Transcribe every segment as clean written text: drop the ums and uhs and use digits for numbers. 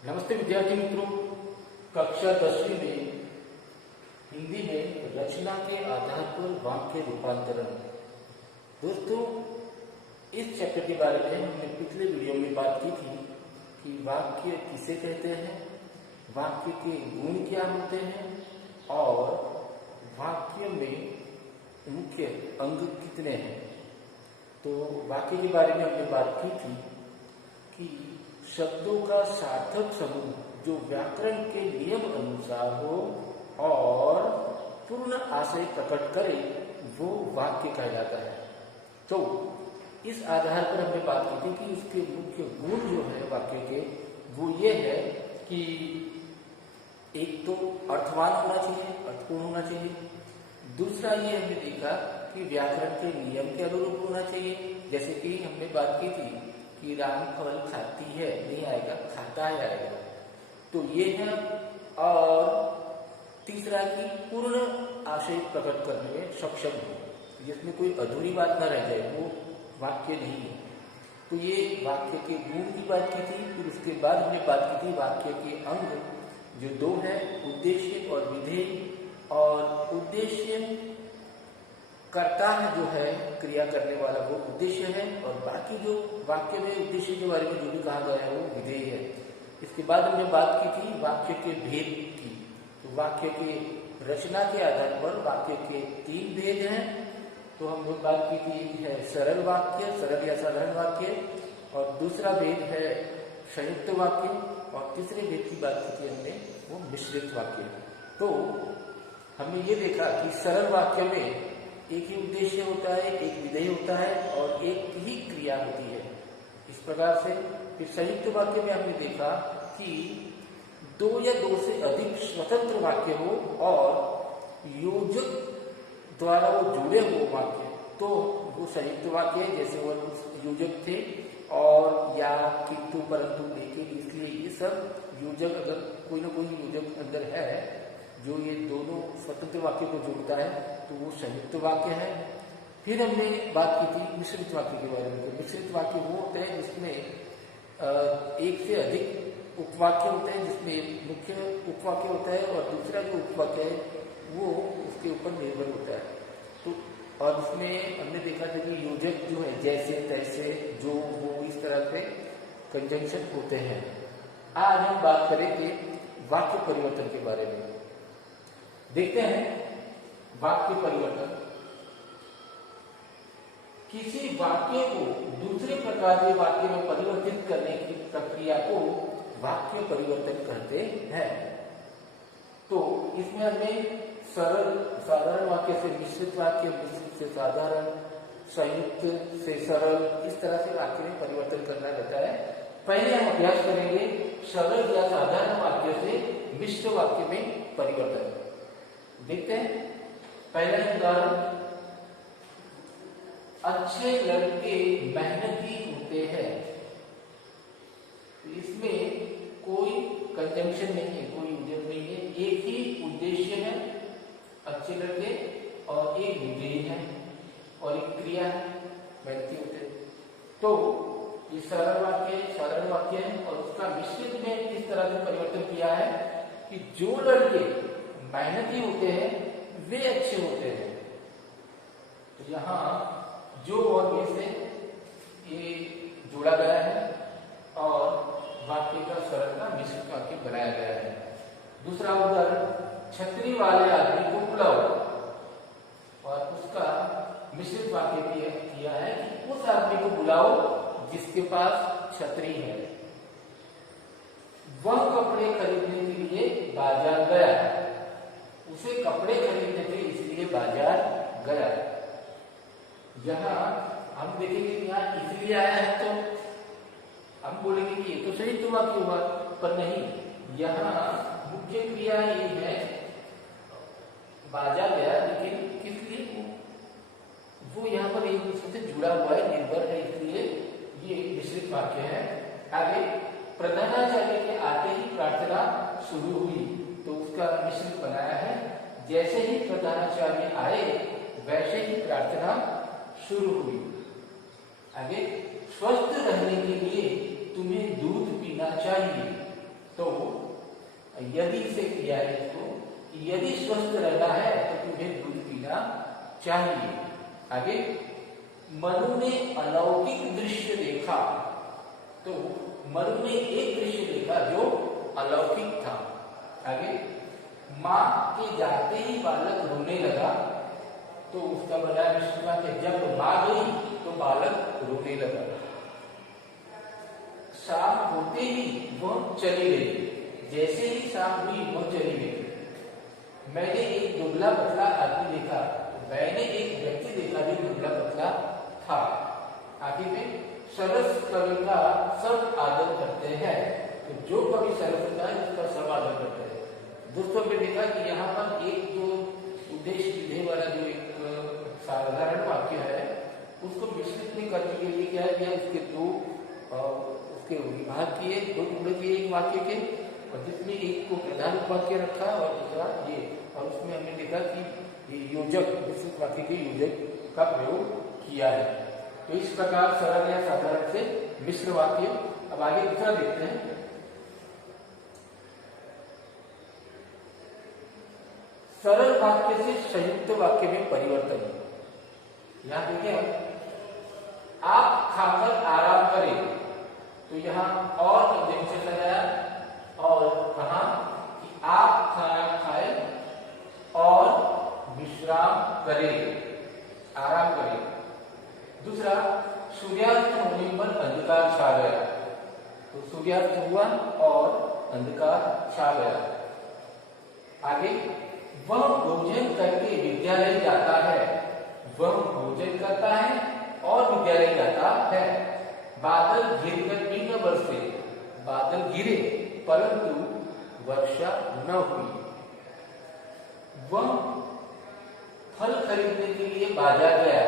नमस्ते विद्यार्थी मित्रों, कक्षा 10वीं में हिंदी में रचना के आधार पर वाक्य रूपांतरण। दोस्तों, इस चैप्टर के बारे में हमने पिछले वीडियो में बात की थी कि वाक्य किसे कहते हैं, वाक्य के गुण क्या होते हैं और वाक्य में मुख्य अंग कितने हैं। तो वाक्य के बारे में हमने बात की थी कि शब्दों का सार्थक समूह जो व्याकरण के नियम अनुसार हो और पूर्ण आशय प्रकट करे वो वाक्य कहलाता है। तो इस आधार पर हमने बात की थी कि उसके मुख्य गुण जो है वाक्य के वो ये है कि एक तो अर्थवान होना चाहिए, अर्थपूर्ण होना चाहिए। दूसरा ये हमने देखा कि व्याकरण के नियम के अनुरूप होना चाहिए। जैसे कि हमने बात की थी कि राम फल खाती है, नहीं आएगा, खाता है आएगा। तो ये है। और तीसरा कि पूर्ण आशय प्रकट करने में सक्षम हो, जिसमें कोई अधूरी बात ना रह जाए, वो वाक्य नहीं है। तो ये वाक्य के गुण की बात की थी। फिर उसके बाद हमने बात की थी वाक्य के अंग जो दो है, उद्देश्य और विधेय। और उद्देश्य कर्ता जो है, क्रिया करने वाला, वो उद्देश्य है। और बाकी जो वाक्य में उद्देश्य के बारे में जो भी कहा गया है वो विधेय है। इसके बाद हमने बात की थी वाक्य के भेद की। तो वाक्य के रचना के आधार पर वाक्य के 3 भेद हैं। तो हमने बात की थी, एक है सरल वाक्य, सरल या साधारण वाक्य, और दूसरा भेद है संयुक्त वाक्य, और तीसरे भेद की बात की थी हमने, वो मिश्रित वाक्य। तो हमने ये देखा कि सरल वाक्य में एक ही उद्देश्य होता है, एक विधेय होता है और एक ही क्रिया होती है। इस प्रकार से फिर संयुक्त वाक्य में हमने देखा कि 2 या 2 से अधिक स्वतंत्र वाक्य हो और योजक द्वारा वो जुड़े हो वाक्य, तो वो संयुक्त वाक्य है। जैसे वो योजक थे और या, किंतु, परंतु, लेकिन, इसलिए, ये सब योजक, अगर कोई ना कोई योजक अंदर है जो ये दोनों स्वतंत्र वाक्य को जोड़ता है, तो वो संयुक्त वाक्य है। फिर हमने बात की थी मिश्रित वाक्य के बारे में। तो मिश्रित वाक्य वो होते हैं जिसमें एक से अधिक उपवाक्य होते हैं, जिसमें एक मुख्य उपवाक्य होता है और दूसरा जो उपवाक्य है वो उसके ऊपर निर्भर होता है। तो और इसमें हमने देखा था कि योजक जो है, जैसे, तैसे, जो, वो, इस तरह से कंजंक्शन होते हैं। आज हम बात करेंगे वाक्य परिवर्तन के बारे में। देखते हैं वाक्य परिवर्तन। किसी वाक्य को दूसरे प्रकार के वाक्य में परिवर्तित करने की प्रक्रिया को वाक्य परिवर्तन कहते हैं। तो इसमें हमें सरल, साधारण वाक्य से मिश्रित वाक्य, मिश्रित से साधारण, संयुक्त से सरल, इस तरह से वाक्य में परिवर्तन करना रहता है। पहले हम अभ्यास करेंगे सरल या साधारण वाक्य से मिश्र वाक्य में परिवर्तन। देखते हैं पहला उदाहरण, अच्छे लड़के मेहनती होते हैं। इसमें कोई कंजंक्शन नहीं है, कोई योजक नहीं है, एक ही उद्देश्य है, अच्छे लड़के, और एक विधेय है और एक क्रिया है, मेहनती होते हैं। तो ये सरल वाक्य, साधारण वाक्य है। और उसका मिश्रित में इस तरह से परिवर्तन किया है कि जो लड़के मेहनती होते हैं वे अच्छे होते हैं। तो यहाँ जो और वे से ये जोड़ा गया है और वाक्य का सरल का मिश्रित वाक्य बनाया गया है। दूसरा उदाहरण, छतरी वाले आदमी को बुलाओ, और उसका मिश्रित वाक्य भी किया है कि उस आदमी को बुलाओ जिसके पास छतरी है। वह कपड़े खरीदने के लिए बाजार गया, उसे कपड़े खरीदने थे इसलिए बाजार गया। यहाँ हम देखेंगे कि यहाँ इसलिए आया है, तो हम बोलेंगे कि ये तो सही तो वाक्य हुआ, पर नहीं, यहाँ मुख्य क्रिया ये है, बाजार गया, लेकिन किस लिए? वो यहाँ पर एक दूसरे से जुड़ा हुआ है, निर्भर है, इसलिए ये मिश्रित वाक्य है। आगे, प्रधानाचार्य के आते ही प्रार्थना शुरू हुई, तो उसका मिश्रित बनाया है, जैसे ही प्रधानाचार्य आए वैसे ही प्रार्थना शुरू हुई। आगे, स्वस्थ रहने के लिए तुम्हें दूध पीना चाहिए, यदि से किया है इसको, यदि स्वस्थ रहना है तो तुम्हें दूध पीना चाहिए। आगे, मनु ने अलौकिक दृश्य देखा। तो मनु ने एक दृश्य देखा जो अलौकिक था। आगे, माँ के जाते ही बालक रोने लगा। तो उसका बना मिश्र वाक्य, जब माँ गई तो बालक रोने लगा। शाम होते ही वह चली गई। जैसे ही शाम हुई वह चली गई। मैंने एक दुबला पतला आदमी देखा। मैंने एक व्यक्ति देखा जो दुबला पतला था। आगे में सरस कवि का सब आदर करते हैं। तो जो कवि सरस होता है उसका सब आदर करते हैं। दोस्तों ने देखा कि यहाँ पर एक जो उद्देश्य विधेय वाला जो एक साधारण वाक्य है उसको विस्तृत नहीं करने के लिए क्या किया, उसके दो उसके विभाग किए, दो टुकड़े किए एक वाक्य के, और जिसमें एक को प्रधान वाक्य रखा और दूसरा ये, और उसमें हमने देखा कि योजक विस्तृत वाक्य के योजक का प्रयोग किया है। तो इस प्रकार सरल या साधारण से मिश्र वाक्य। अब आगे दूसरा देखते हैं। सरल वाक्य से संयुक्त वाक्य में परिवर्तन। यहां देखिए, आप खाकर आराम करें। तो यहाँ और कंजंक्शन लगाया और कहा कि आप खाना खाएं और विश्राम करें, आराम करें। दूसरा, सूर्यास्त होने पर अंधकार छा गया। तो सूर्यास्त हुआ और अंधकार छा गया। आगे, वह भोजन करके विद्यालय जाता है। वह भोजन करता है और विद्यालय जाता है। बादल घिरकर भी न बरसे। बादल गिरे परंतु वर्षा न हुई। वह फल खरीदने के लिए बाजार गया।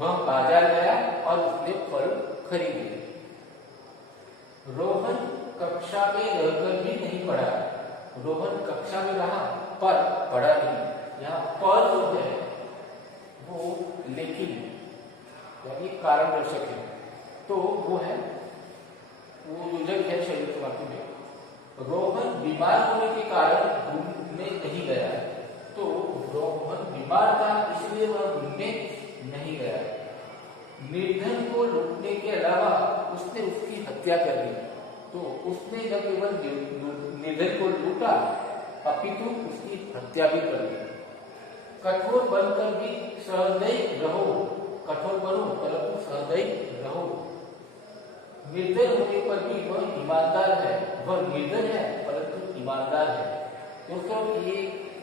वह बाजार गया और उसने फल खरीदे। रोहन कक्षा में रहकर भी नहीं पढ़ा। रोहन कक्षा में रहा पर पढ़ा नहीं। यहाँ पर जो है वो लेकिन यानी कारण दर्शक है, तो वो है वो योजक है संयुक्त वाक्य में। रोहन बीमार होने के कारण घूमने नहीं गया। तो रोहन बीमार था इसलिए वह घूमने नहीं गया। निर्धन को लूटने के अलावा उसने उसकी हत्या कर दी। तो उसने न केवल निर्धन को लूटा अपितु उसकी हत्या भी कर दी। कठोर बनकर भी सहृदय रहो। कठोर बनो परंतु सहृदय रहो। निर्धन होने पर भी वह ईमानदार है। वह निर्धन है परंतु ईमानदार है। दोस्तों, ये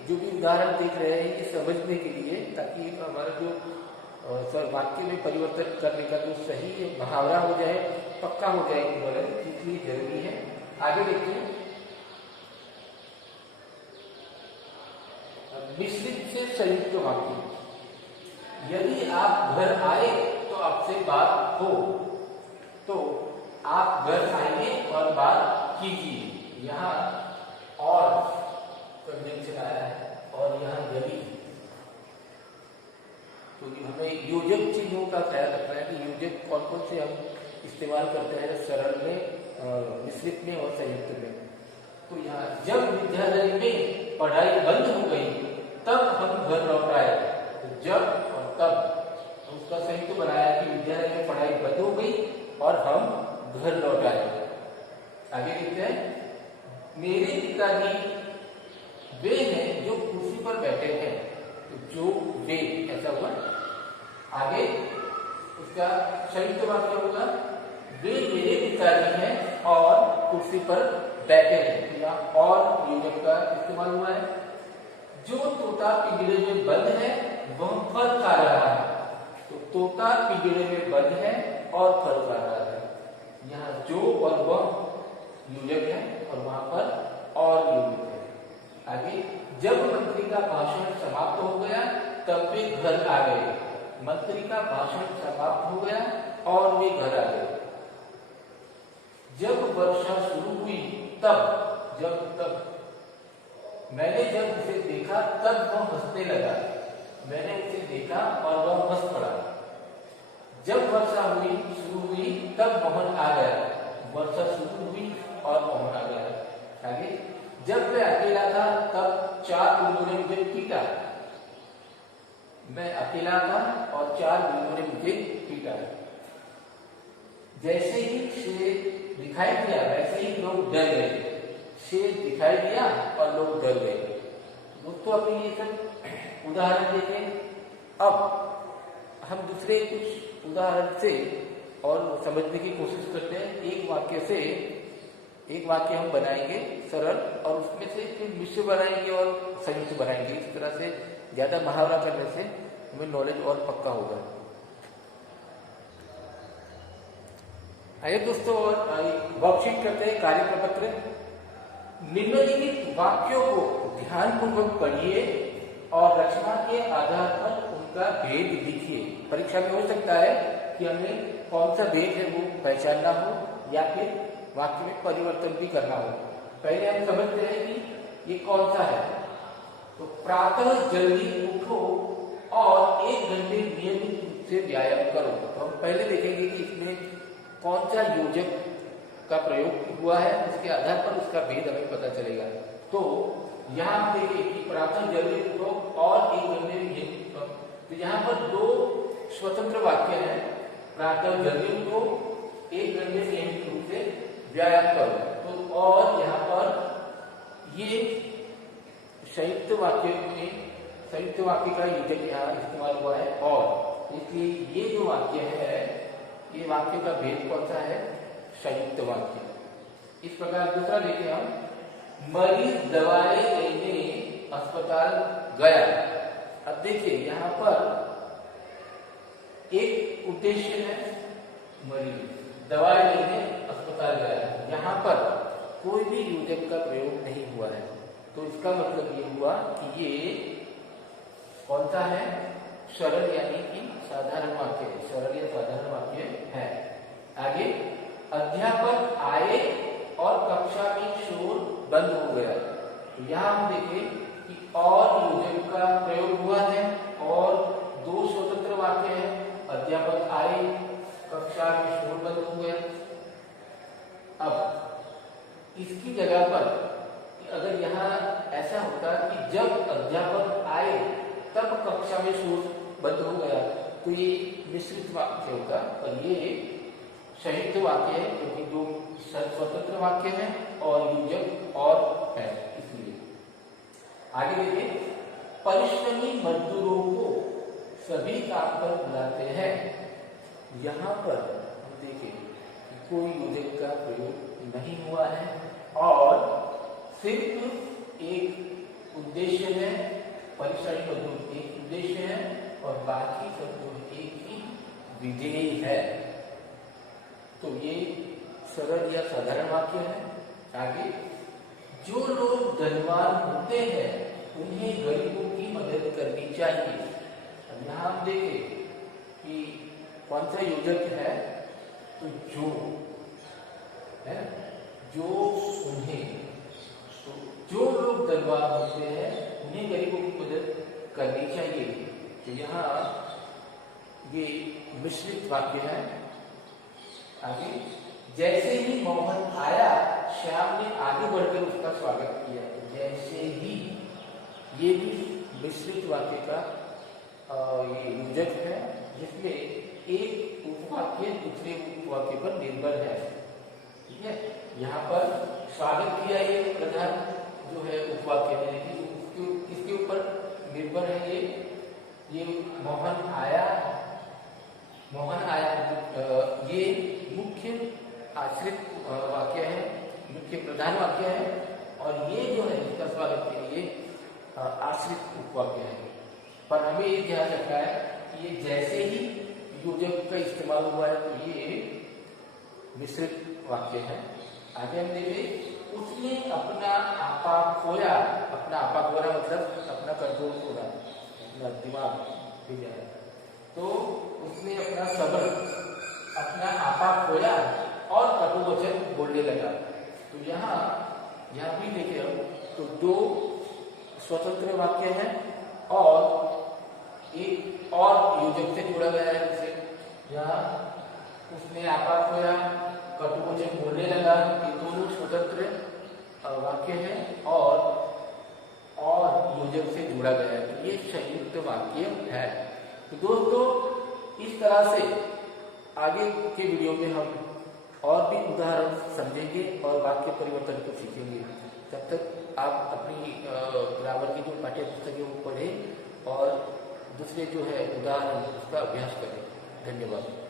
जो भी उदाहरण देख रहे हैं ये समझने के लिए, ताकि हमारा जो वाक्य में परिवर्तन करने का जो सही मुहावरा हो जाए, पक्का हो जाए, इसलिए जरूरी है। आगे देखते हैं। मिश्रित से संयुक्त वाक्य। यदि आप घर आए तो आपसे बात हो। तो आप घर आइए और बात कीजिए। यहाँ और कंजंक्शन आया है और यहाँ यदि। तो हमें योजक चिन्हों का ख्याल रखना है कि योजक कौन कौन से हम इस्तेमाल करते हैं सरल में, मिश्रित में और संयुक्त में। तो यहाँ जब विद्यालय में पढ़ाई बंद हो गई तब हम घर लौट आए। तो जब और तब उसका संयुक्त बनाया कि विद्यालय में पढ़ाई बंद हो गई और हम घर लौट आए। आगे देखते हैं। मेरे पिताजी वे हैं जो कुर्सी पर बैठे हैं। तो जो वे ऐसा हुआ। आगे उसका संयुक्त वाक्य होगा, वे मेरे पिताजी हैं और कुर्सी पर बैठे हैं। या और योजक का इस्तेमाल हुआ है। जो तोता पिंजरे में बंद है वह फल खा रहा है। तो तोता पिंजरे में बंद है और फल खा रहा है। यहाँ जो और वह योजक है और वहां पर और योजक है। आगे, जब मंत्री का भाषण समाप्त हो गया तब वे घर आ गए। मंत्री का भाषण समाप्त हो गया और वे घर आ गए। जब वर्षा शुरू हुई तब मैंने जब उसे देखा तब वह हंसने लगा। मैंने उसे देखा और वह हंस पड़ा। जब वर्षा शुरू हुई तब मोहन आ गया। वर्षा शुरू हुई और मोहन आ गया। आगे, जब मैं अकेला था तब 4 बिल्लियों ने मुझे पीटा। मैं अकेला था और 4 बिल्लियों ने मुझे पीटा। जैसे ही शेर दिखाई दिया वैसे ही लोग डर गए। शेर दिखाई दिया और लोग डर गए। दोस्तों अभी ये सब उदाहरण देखें। अब हम दूसरे कुछ उदाहरण से और समझने की कोशिश करते हैं। एक वाक्य हम बनाएंगे सरल और उसमें से फिर मिश्र बनाएंगे और संयुक्त बनाएंगे। इस तरह से ज्यादा मुहावरा करने से हमें नॉलेज और पक्का होगा। आइए दोस्तों और वर्कशीट करते हैं कार्य प्रपत्र। निम्नलिखित वाक्यों को ध्यानपूर्वक पढ़िए और रचना के आधार पर उनका भेद लिखिए। परीक्षा में हो सकता है कि हमें कौन सा भेद है वो पहचानना हो या फिर वाक्य में परिवर्तन भी करना हो। पहले हम समझते हैं कि ये कौन सा है। तो प्रातः जल्दी उठो और 1 घंटे नियमित रूप से व्यायाम करो। तो हम पहले देखेंगे कि इसमें कौन सा योजक का प्रयोग हुआ है, उसके आधार पर उसका भेद हमें पता चलेगा। तो यहाँ देखिए कि प्रातः जल्दी उठो और 1 घंटे नियमित करो। तो यहाँ पर 2 स्वतंत्र वाक्य हैं। प्रातः जल्दी उठो, 1 घंटे नियमित रूप से व्यायाम करो। तो और यहाँ पर ये संयुक्त वाक्य का योजक यहाँ इस्तेमाल हुआ है और इसलिए ये जो वाक्य है ये वाक्य का भेद कौन सा है, संयुक्त वाक्य। इस प्रकार दूसरा देखें हम। मरीज दवाएं लेने अस्पताल गया। अब देखिए यहाँ पर एक उद्देश्य है, मरीज दवाएं लेने अस्पताल गया। यहाँ पर कोई भी योजक का प्रयोग नहीं हुआ है। तो इसका मतलब ये हुआ कि ये कौन सा है, सरल यानी कि साधारण वाक्य, सरल या साधारण वाक्य है। आगे, अध्यापक आए और कक्षा में शोर बंद हो गया। तो यहाँ हम देखें कि और योजक का प्रयोग हुआ है और 2 स्वतंत्र वाक्य हैं। अध्यापक आए, कक्षा में शोर बंद हो गया। अब इसकी जगह पर अगर यहाँ ऐसा होता कि जब अध्यापक आए तब कक्षा में शोर बंद हो गया तो ये मिश्रित वाक्य होगा। और ये संयुक्त वाक्य है क्योंकि 2 स्वतंत्र वाक्य हैं और योजक और है, इसलिए। आगे देखिए, परिश्रमी मजदूरों को सभी काम पर बुलाते हैं। यहाँ पर हम देखें कोई योजक का प्रयोग नहीं हुआ है और सिर्फ एक उद्देश्य है, परिश्रमी मजदूर एक उद्देश्य है और बाकी सब जो एक ही विधेय है। तो ये सरल या साधारण वाक्य है। आगे, जो लोग धनवान होते हैं उन्हें गरीबों की मदद करनी चाहिए। अब यहाँ हम देखें कि कौन सा योजक है, तो जो है, जो उन्हें, तो जो लोग धनवान होते हैं उन्हें गरीबों की मदद करनी चाहिए। तो यहाँ ये मिश्रित वाक्य है। आगे, जैसे ही मोहन आया श्याम ने आगे बढ़कर उसका स्वागत किया। जैसे ही, ये भी मिश्रित वाक्य का ये योजक है जिसमें एक उपवाक्य दूसरे उपवाक्य पर निर्भर है। ठीक है, यहाँ पर स्वागत किया ये प्रधान जो है उपवाक्य है, लेकिन इसके ऊपर निर्भर है ये मोहन आया ये मुख्य आश्रित वाक्य है, मुख्य प्रधान वाक्य है और ये जो है इसका स्वागत के लिए आश्रित उपवाक्य है। पर हमें ये ध्यान रखना है कि ये जैसे ही योजक का इस्तेमाल हुआ है तो ये मिश्रित वाक्य है। आगे हम देखें, उसने अपना आपा खोया। अपना आपा खोना मतलब अपना कंट्रोल खोना, अपना दिमाग भी जाए। तो उसने अपना सब्र, अपना आपा खोया और कटु वचन बोलने लगा। तो यहाँ भी देखिए हम, तो 2 स्वतंत्र वाक्य हैं और एक और योजक से जुड़ा गया है। जैसे यहाँ उसने आपा खोया, कटु वचन बोलने लगा, ये दोनों स्वतंत्र वाक्य हैं और जोड़ा गया है, तो ये संयुक्त वाक्य है। तो दोस्तों इस तरह से आगे के वीडियो में हम और भी उदाहरण समझेंगे और वाक्य परिवर्तन को सीखेंगे। तब तक आप अपनी ग्रामर की जो पाठ्य पुस्तक है वो पढ़ें और दूसरे जो है उदाहरण उसका अभ्यास करें। धन्यवाद।